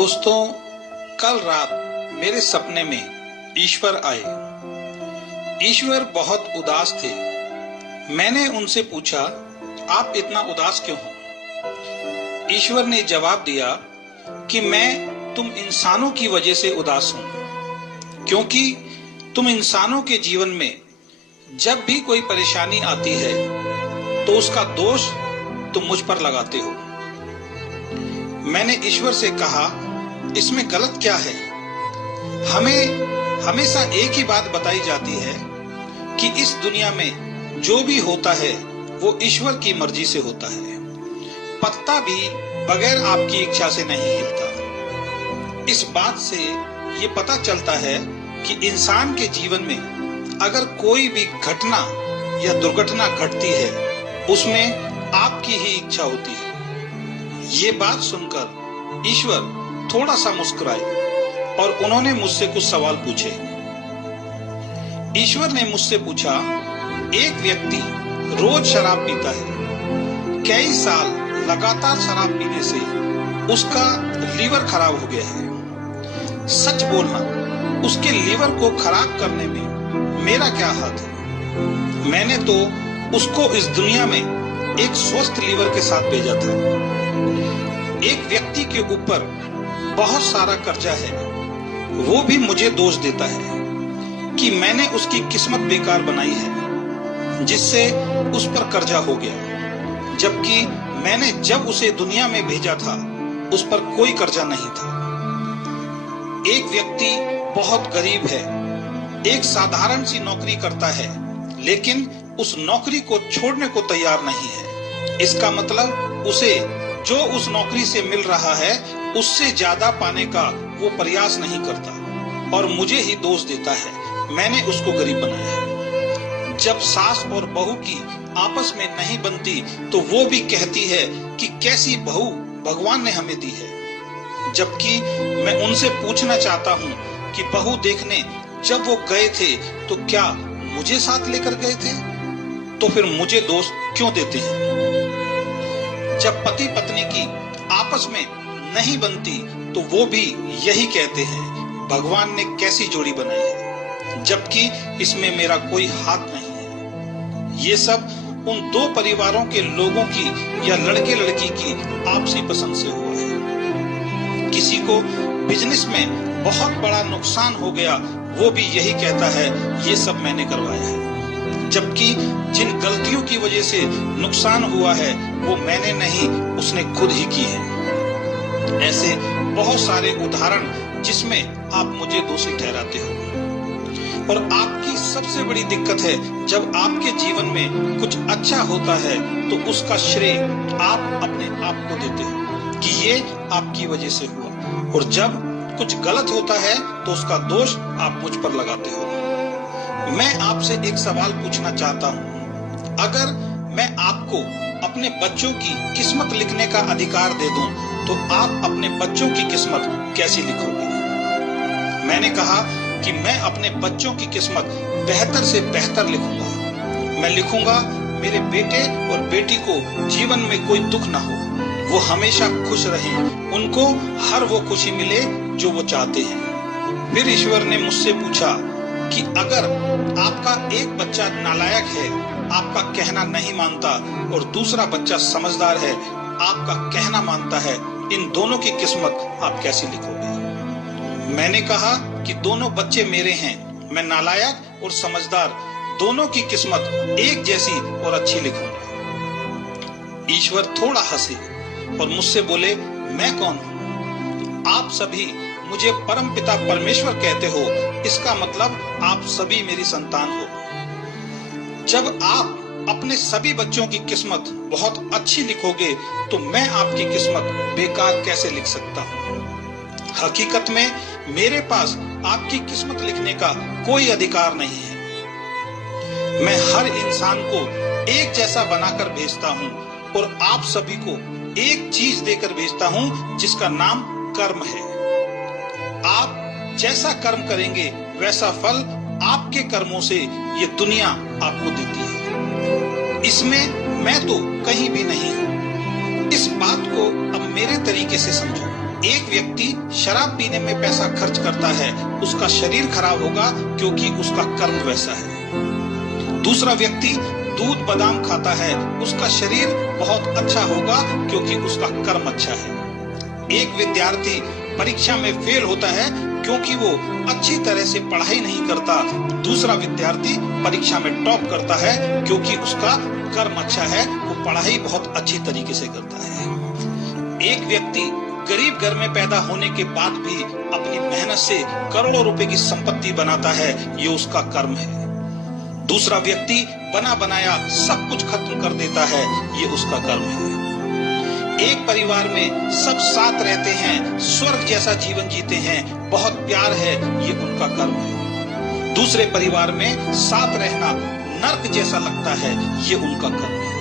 दोस्तों, कल रात मेरे सपने में ईश्वर आए। ईश्वर बहुत उदास थे। मैंने उनसे पूछा, आप इतना उदास क्यों हो? ईश्वर ने जवाब दिया कि मैं तुम इंसानों की वजह से उदास हूं, क्योंकि तुम इंसानों के जीवन में जब भी कोई परेशानी आती है तो उसका दोष तुम मुझ पर लगाते हो। मैंने ईश्वर से कहा, इसमें गलत क्या है? हमें हमेशा एक ही बात बताई जाती है कि इस दुनिया में जो भी होता है वो ईश्वर की मर्जी से होता है। पत्ता भी बगैर आपकी इच्छा से नहीं हिलता। इस बात से ये पता चलता है कि इंसान के जीवन में अगर कोई भी घटना या दुर्घटना घटती है उसमें आपकी ही इच्छा होती है। ये बात सुनकर ईश्वर थोड़ा सा मुस्कुराए और उन्होंने मुझसे कुछ सवाल पूछे। ईश्वर ने मुझसे पूछा, एक व्यक्ति रोज शराब पीता है, कई साल लगातार शराब पीने से उसका लीवर खराब हो गया है। सच बोलना, उसके लीवर को खराब करने में मेरा क्या हाथ है? मैंने तो उसको इस दुनिया में एक स्वस्थ लीवर के साथ भेजा था। एक व्यक्ति के ऊपर बहुत सारा कर्जा है, वो भी मुझे दोष देता है कि मैंने उसकी किस्मत बेकार बनाई है जिससे उस पर कर्जा हो गया, जबकि मैंने जब उसे दुनिया में भेजा था उस पर कोई कर्जा नहीं था। एक व्यक्ति बहुत गरीब है, एक साधारण सी नौकरी करता है, लेकिन उस नौकरी को छोड़ने को तैयार नहीं है। इसका मतलब उसे जो उस नौकरी से मिल रहा है उससे ज्यादा पाने का वो प्रयास नहीं करता और मुझे ही दोष देता है, मैंने उसको गरीब बनाया है। जब सास और बहू की आपस में नहीं बनती तो वो भी कहती है कि कैसी बहू भगवान ने हमें दी है। जबकि मैं उनसे पूछना चाहता हूँ कि बहू देखने जब वो गए थे तो क्या मुझे साथ लेकर गए थे? तो फिर मुझे दोष क्यों देते हैं? जब पति पत्नी की आपस में नहीं बनती तो वो भी यही कहते हैं, भगवान ने कैसी जोड़ी बनाई है, जबकि इसमें मेरा कोई हाथ नहीं है। ये सब उन दो परिवारों के लोगों की या लड़के लड़की की आपसी पसंद से हुआ है। किसी को बिजनेस में बहुत बड़ा नुकसान हो गया, वो भी यही कहता है, ये सब मैंने करवाया है, जबकि जिन गलतियों की वजह से नुकसान हुआ है वो मैंने नहीं, उसने खुद ही की है। ऐसे बहुत सारे उदाहरण जिसमें आप मुझे दोषी ठहराते हो। और आपकी सबसे बड़ी दिक्कत है, जब आपके जीवन में कुछ अच्छा होता है तो उसका श्रेय आप अपने आप को देते हो कि ये आपकी वजह से हुआ, और जब कुछ गलत होता है तो उसका दोष आप मुझ पर लगाते हो। मैं आपसे एक सवाल पूछना चाहता हूँ, अगर मैं आपको अपने बच्चों की किस्मत लिखने का अधिकार दे दूं तो आप अपने बच्चों की किस्मत कैसी लिखोगे? मैंने कहा कि मैं अपने बच्चों की किस्मत बेहतर से बेहतर लिखूंगा। मैं लिखूंगा मेरे बेटे और बेटी को जीवन में कोई दुख ना हो, वो हमेशा खुश रहें, उनको हर वो खुशी मिले जो वो चाहते हैं। फिर ईश्वर ने मुझसे पूछा कि अगर आपका एक बच्चा नालायक है, आपका कहना नहीं मानता, और दूसरा बच्चा समझदार है, आपका कहना मानता है, इन दोनों की किस्मत आप कैसी लिखोगे? मैंने कहा कि दोनों बच्चे मेरे हैं, मैं नालायक और समझदार दोनों की किस्मत एक जैसी और अच्छी लिखूंगा। ईश्वर थोड़ा हंसे और मुझसे बोले, मैं कौन हूँ? आप सभी मुझे परमपिता परमेश्वर कहते हो, इसका मतलब आप सभी मेरी संतान हो। जब आप अपने सभी बच्चों की किस्मत बहुत अच्छी लिखोगे तो मैं आपकी किस्मत बेकार कैसे लिख सकता हूँ? हकीकत में मेरे पास आपकी किस्मत लिखने का कोई अधिकार नहीं है। मैं हर इंसान को एक जैसा बनाकर भेजता हूँ और आप सभी को एक चीज देकर भेजता हूँ जिसका नाम कर्म है। आप जैसा कर्म करेंगे वैसा फल आपके कर्मों से ये दुनिया आपको देती है। इसमें मैं तो कहीं भी नहीं हूँ। इस बात को अब मेरे तरीके से समझो। एक व्यक्ति शराब पीने में पैसा खर्च करता है, उसका शरीर खराब होगा क्योंकि उसका कर्म वैसा है। दूसरा व्यक्ति दूध बादाम खाता है, उसका शरीर बहुत अच्छा होगा क्योंकि उसका कर्म अच्छा है। एक विद्यार्थी परीक्षा में फेल होता है क्योंकि वो अच्छी तरह से पढ़ाई नहीं करता। दूसरा विद्यार्थी परीक्षा में टॉप करता है क्योंकि उसका कर्म अच्छा है, वो पढ़ाई बहुत अच्छी तरीके से करता है। एक व्यक्ति गरीब घर में पैदा होने के बाद भी अपनी मेहनत से करोड़ों रुपए की संपत्ति बनाता है, ये उसका कर्म है। दूसरा व्यक्ति बना बनाया सब कुछ खत्म कर देता है, ये उसका कर्म है। एक परिवार में सब साथ रहते हैं, स्वर्ग जैसा जीवन जीते हैं, बहुत प्यार है, ये उनका कर्म है। दूसरे परिवार में साथ रहना नर्क जैसा लगता है, ये उनका कर्म है।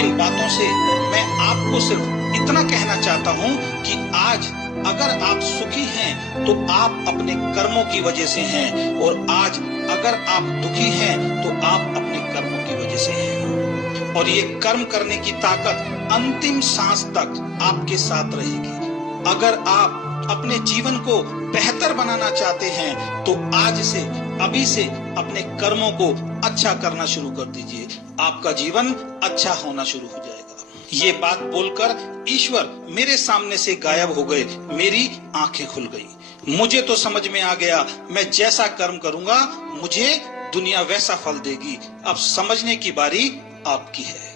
इन बातों से मैं आपको सिर्फ इतना कहना चाहता हूं कि आज अगर आप सुखी हैं तो आप अपने कर्मों की वजह से हैं, और आज अगर आप दुखी हैं तो आप अपने कर्मों की वजह से हैं। और ये कर्म करने की ताकत अंतिम सांस तक आपके साथ रहेगी। अगर आप अपने जीवन को बेहतर बनाना चाहते हैं तो आज से, अभी से अपने कर्मों को अच्छा करना शुरू कर दीजिए। आपका जीवन अच्छा होना शुरू हो जाएगा। ये बात बोलकर ईश्वर मेरे सामने से गायब हो गए, मेरी आंखें खुल गई। मुझे तो समझ में आ गया, मैं जैसा कर्म करूंगा मुझे दुनिया वैसा फल देगी। अब समझने की बारी आपकी है।